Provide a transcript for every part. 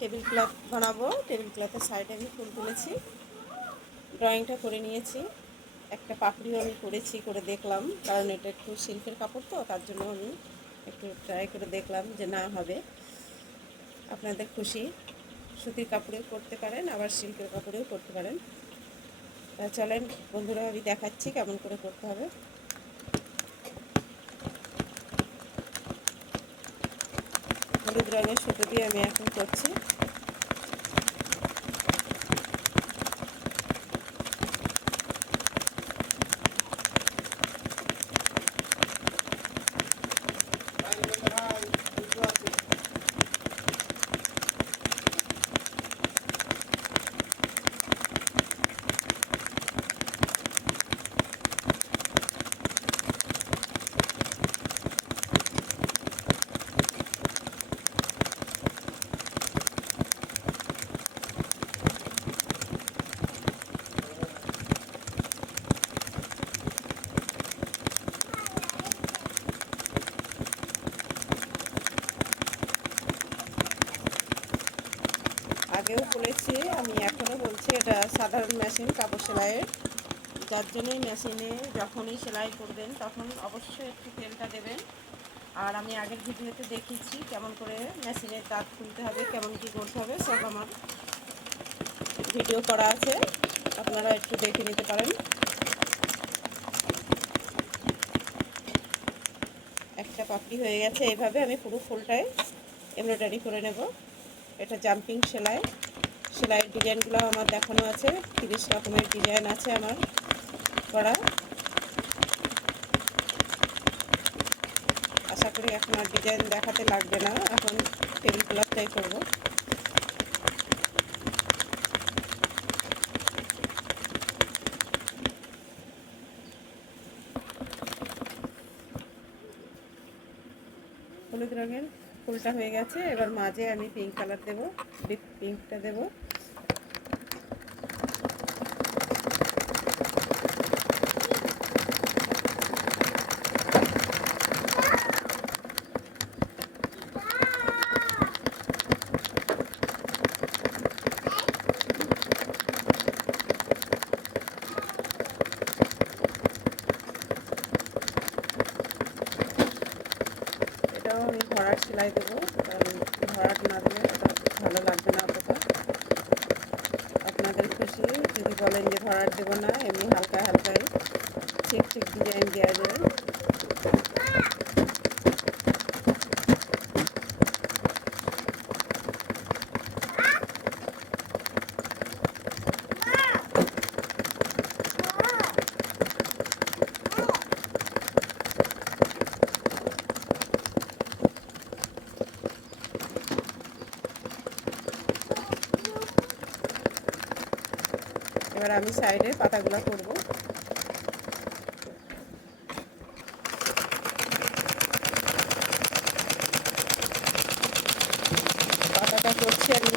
Table cloth বানাবো। Table ক্লথের সাইডে আমি ফুল তুলেছি। ড্রয়িংটা করে নিয়েছি। একটা পাপড়িও আমি করেছি, করে দেখলাম। কারণ এটা একটু সিল্কের কাপড় তো, তার জন্য আমি একটু ট্রাই করে দেখলাম যে না হবে। আপনাদের খুশি। সুতির কাপড়েও করতে পারেন, আবার সিল্কের কাপড়েও করতে পারেন। চলেন, বন্ধুরা, আমি দেখাচ্ছি কেমন করে করতে হবে। রঙের সুতো দিয়ে আমি এখন করছি। আগেও বলেছি, আমি এখনও বলছি, এটা সাধারণ মেশিন কাপড় সেলাইয়ের। যার জন্যই মেশিনে যখনই সেলাই করবেন, তখন অবশ্যই একটু তেলটা দেবেন। আর আমি আগের ভিডিওতে দেখিয়েছি কেমন করে মেশিনের দাঁত খুলতে হবে, কেমন কী করতে হবে, সব আমার ভিডিও করা আছে। আপনারা একটু দেখে নিতে পারেন। একটা পাপড়ি হয়ে গেছে এইভাবে আমি পুরো ফুলটায় এমব্রয়ডারি করে নেব। এটা জাম্পিং সেলাই। সেলাইয়ের ডিজাইনগুলো আমার দেখানো আছে, তিরিশ রকমের ডিজাইন আছে আমার করা। আশা করি এখন আর ডিজাইন দেখাতে লাগবে না, এখন টেবিল ক্লথটাই করব। হলুদ রঙের? ফুলটা হয়ে গেছে এবার মাঝে আমি পিঙ্ক কালার দেবো ডিপ পিঙ্কটা দেবো এটাও আমি ভরাট সেলাই দেবো। কারণ ভরাট না দিলে ভালো লাগবে না অতটা। আপনাদের খুশি, যদি বলেন যে ভরাট দেবো না, এমনি হালকা হালকাই চেক চেক ডিজাইন দেওয়া যায়। আমি সাইডে পাতাগুলো করব পাতাটা করছি আমি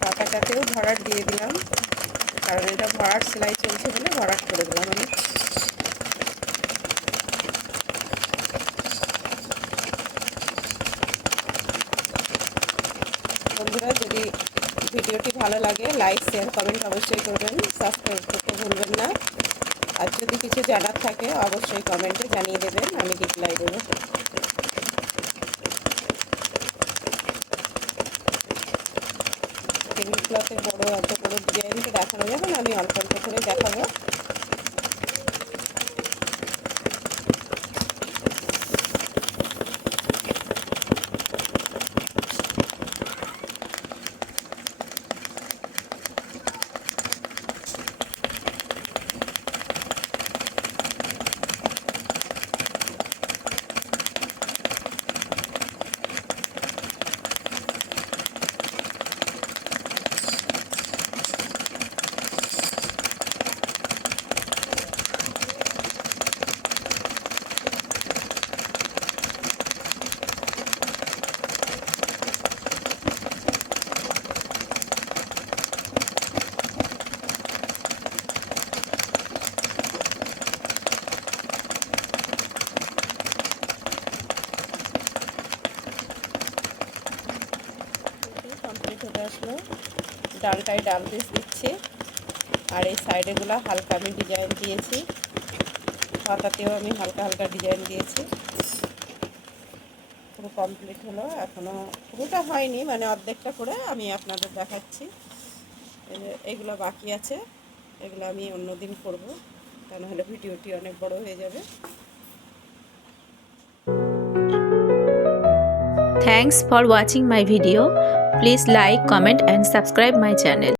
পাতাটাতেও ভরাট দিয়ে দিলাম। কারণ এটা ভরাট সেলাই চলছে বলে ভরাট করে দিলাম আমি। বন্ধুরা, যদি ভিডিওটি ভালো লাগে লাইক শেয়ার কমেন্ট অবশ্যই করবেন। সাবস্ক্রাইব করতে ভুলবেন না। আর যদি কিছু জানার থাকে, অবশ্যই কমেন্টে জানিয়ে দেবেন, আমি রিপ্লাই দেবো। টেবিল বড় এত বড় তো দেখানো যাবে না আমি অল্প অল্প করে দেখাবো ডালটায় ডাল পিস দিচ্ছি। আর এই সাইডেগুলো হালকা আমি ডিজাইন দিয়েছি। পাতাতেও আমি হালকা হালকা ডিজাইন দিয়েছি। পুরো কমপ্লিট হলো। এখনও পুরোটা হয়নি মানে অর্ধেকটা করে আমি আপনাদের দেখাচ্ছি। এগুলো বাকি আছে, এগুলো আমি অন্যদিন করব। তা নাহলে ভিডিওটি অনেক বড় হয়ে যাবে। Thanks for watching my video. Please like, comment and subscribe my channel.